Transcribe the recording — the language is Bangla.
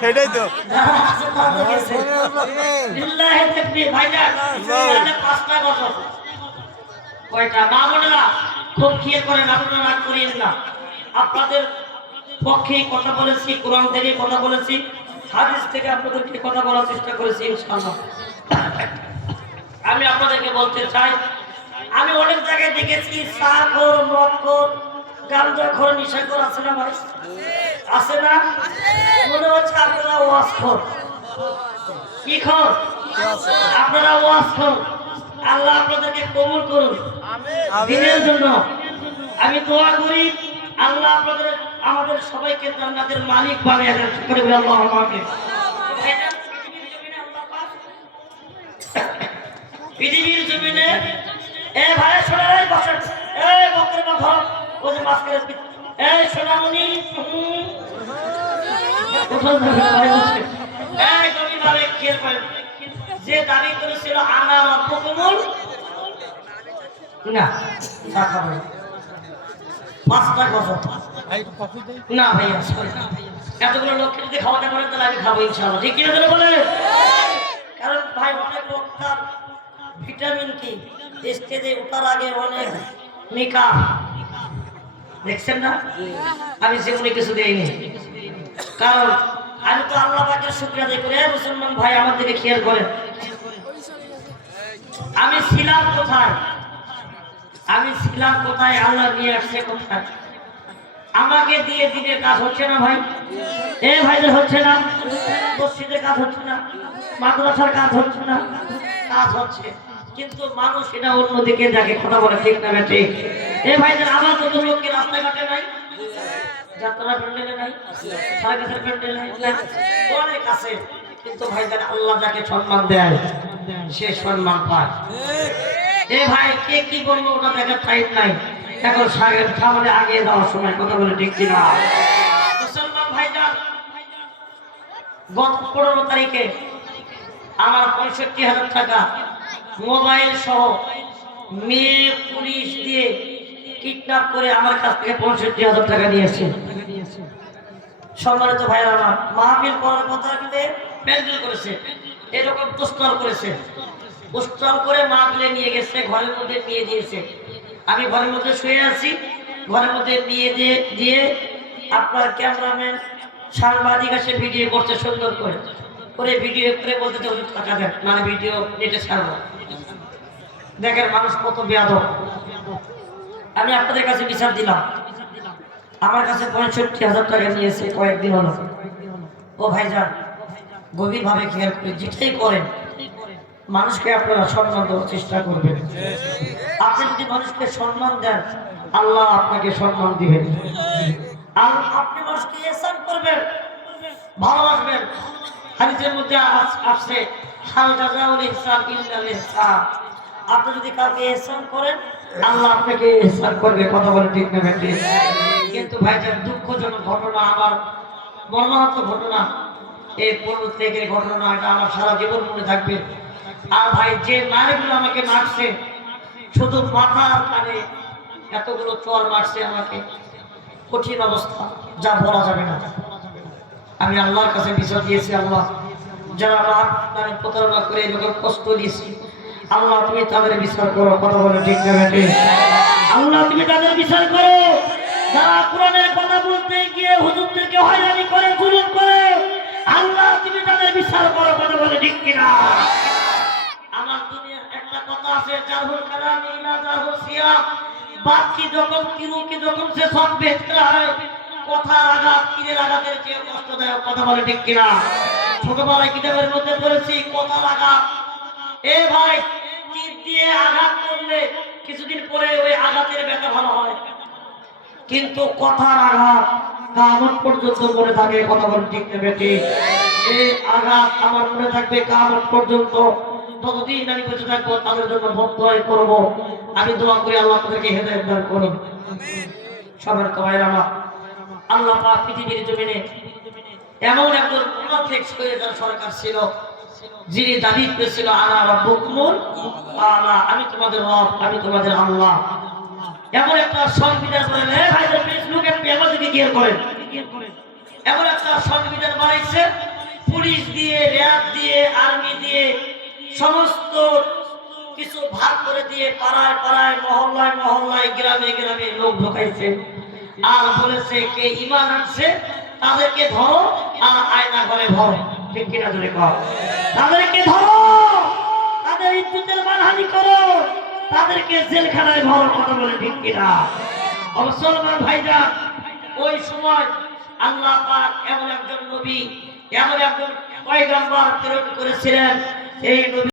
সেটাই তো খুব খেয়ে করেন, আপনারা রাগ করিয়েন না। আপনাদের পক্ষে কথা বলেছি, কোরআন থেকে কথা বলেছি, হাদিস থেকে আপনাদেরকে কথা বলার চেষ্টা করেছি ইনশাআল্লাহ। আমি আপনাদেরকে বলতে চাই, আমি অনেক জায়গায় দেখেছি সাগর মদখোর গাঞ্জাখোর নিশাখোর আছে না ভাই? আছে না? মনে হচ্ছে আপনারা ওয়াজখোর। কি খোর? আপনারা ওয়াজখোর। আল্লাহ আপনাদেরকে কবুল করুন দিনের জন্য। আমি দোয়া করি আল্লাহ আপনাদের আমাদের সবাইকে জান্নাতের মালিক বানিয়ে দেন। শুকর করি আল্লাহ আমাকে। পৃথিবীর জমিনে এ ভাই শোনা এই বসেন, এই বকরে মাথা ওই যে মাস্কের এই সোনামণি এই গভীরভাবে খেয়াল করেন। যে দাবি করেছিল আনা রব্বুকুমুল না চা খাবো পাঁচটা গজব না ভাইয়া এতগুলো লোককে যদি খাওয়াতে পারেন তাহলে আমি খাবো ইনশাআল্লাহ। ঠিক কিনা বলে কারণ ভাই অনেক লোক তার ভিটামিন কি স্টেজে ওঠার আগে অনেক নিকা দেখছেন না? আমি সেগুলো কিছু দেইনি, কারণ আমি তো আল্লাহ পাকের শুকরিয়া আদায় করি। মুসলমান ভাই আমার দিকে খেয়াল করেন, আমি ছিলাম কোথায়, আমি ছিলাম কোথায়, আল্লাহ নিয়ে আসছে কোথায়। আমাকে দিয়ে দিনের কাজ হচ্ছে না ভাই, এ ভাইদের হচ্ছে না, মসজিদের কাজ হচ্ছে না, মাদ্রাসার কাজ হচ্ছে না, কাজ হচ্ছে কিন্তু মানুষ এটা অন্যদিকে যাকে কথা বলে। ঠিক না ঠিক? এ ভাইদের আমার মতো লোককে রাস্তাঘাটে নাই, যাত্রা প্যান্ডেলে নাই, সার্কাসের প্যান্ডেলে নাই, অনেক আছে কিন্তু ভাইদের আল্লাহ যাকে সম্মান দেয় সে সম্মান পায়। এ ভাই কে কি বলবো ওটা দেখার টাইম নাই, এখন সামনে আগে যাওয়ার সময় কথা বলে। ঠিক কিনা মুসলমান ভাইজান? গত 15 তারিখে আমার 65,000 টাকা মোবাইল সহ মেয়ে পুলিশ দিয়ে কিডন্যাপ করে আমার কাছ থেকে 65,000 টাকা নিয়েছে। সম্মানিত ভাইরা আমার, মাহফিল করার কথা বলে প্যান্ডেল করেছে, এরকম পোস্টার করেছে, পোস্টার করে মাহফিলে নিয়ে গেছে, ঘরের মধ্যে নিয়ে দিয়েছে। আমি ঘরের মধ্যে শুয়ে আছি, ঘরের মধ্যে নিয়ে দিয়ে আপনার ক্যামেরাম্যান সাংবাদিক এসে ভিডিও করছে, সুন্দর করে ভিডিও করে বলতে টাকা দেন, মানে ভিডিও নেটে ছাড়বো। দেখেন মানুষ কত বেয়াদব। আমি আপনাদের কাছে বিচার দিলাম, আমার কাছে 65,000 টাকা নিয়েছে কয়েকদিন হলো। ও ভাইজান গভীর ভাবে খেয়াল করে যেটাই করেন মানুষকে আপনারা সম্মান দেওয়ার চেষ্টা করবেন। আপনি যদি মানুষকে সম্মান দেন আল্লাহ আপনাকে সম্মান দিবেন। আর আপনি মানুষকে ইহসান করবেন, ভালোবাসবেন। হাদিসের মধ্যে আসছে হাল জাযাউল ইহসান ইল্লাল ইহসান। আপনি যদি কাউকে ইহসান করেন আল্লাহ আপনাকে ইহসান করবে। কথা বলে ঠিক না ঠিক? কিন্তু ভাইজান দুঃখজনক ঘটনা, আমার মর্মাহত ঘটনা, এই 15 তারিখের ঘটনা, এটা আমার সারা জীবন মনে থাকবে। আর ভাই যে নারীগুলো আমাকে মারছে, শুধু মাথা আর কানে এতগুলো চর মারছে আমাকে, কঠিন অবস্থা যা বলা যাবে না। আমি আল্লাহর কাছে বিচার দিয়েছি, আল্লাহ যারা আমার নামে প্রতারণা করে এরকম কষ্ট দিয়েছি আল্লাহ তুমি তাদের বিচার করো। কথা বলে ঠিক না ঠিক? আল্লাহ তুমি তাদের বিচার করো। যারা কোরআনের কথা বলতে গিয়ে হুজুরদেরকে হয়রানি করে, জুলুম করে, আল্লাহ তুমি তাদের বিচার করো। কথা বলে ঠিক কিনা? আমার দুনিয়া একটা কথা আছে, জারহুল কালাম ইলা জারহুল সিয়াম। বাকি যখন কিরুকে যখন সে সব বেহতর হয়, কথার আঘাত তীরের আঘাতের চেয়ে কষ্টদায়ক। কথা বলে ঠিক কিনা? ছোটবেলায় কিতাবের মধ্যে পড়েছি কথার আঘাত। এ ভাই তীর দিয়ে আঘাত করলে কিছুদিন পরে ওই আঘাতের ব্যথা ভালো হয়, কিন্তু কথার আঘাত কিয়ামত পর্যন্ত মনে থাকে। কথা বলে ঠিক না ঠিক? এই আঘাত আমার মনে থাকবে কিয়ামত পর্যন্ত। যতদিন আমি বেঁচে থাকবো তাদের জন্য বদদোয়া করব। আমি দোয়া করি আল্লাহ তাদেরকে হেদায়েত দান করুন। সবার ভাইরা আমার, আল্লাহ পাক পৃথিবীর জমিনে এমন একজন মুনাফিক শয়তান সরকার ছিল যিনি দাবি করেছিল আনা রাব্বুকুমুল আলা, আমি তোমাদের রব, আমি তোমাদের আল্লাহ। এমন একটা সংবিধান বলেন। ভাইদের ফেসবুকে পেপার দিকে গিয়ে করেন, এমন একটা সংবিধান বানাইছে, পুলিশ দিয়ে, র্যাব দিয়ে, আর্মি দিয়ে সমস্ত কিছু ভাগ করে দিয়ে পাড়ায় পাড়ায়, মহল্লায় মহল্লায়, গ্রামে গ্রামে লোক ঢোকাইছে। আর বলেছে কে ঈমান আনছে তাদেরকে ধরো আর আয়না ঘরে ভরো। ঠিক কিনা জোরে কর? তাদেরকে ধরো, তাদের ইজ্জতের মানহানি করো, তাদেরকে জেলখানায় ভরো। কথা বলে ঠিক কিনা? মুসলমান ভাইরা, ওই সময় আল্লাহ পাক এমন একজন নবী, এমন একজন পয়গম্বর প্রেরণ করেছিলেন। এই নবী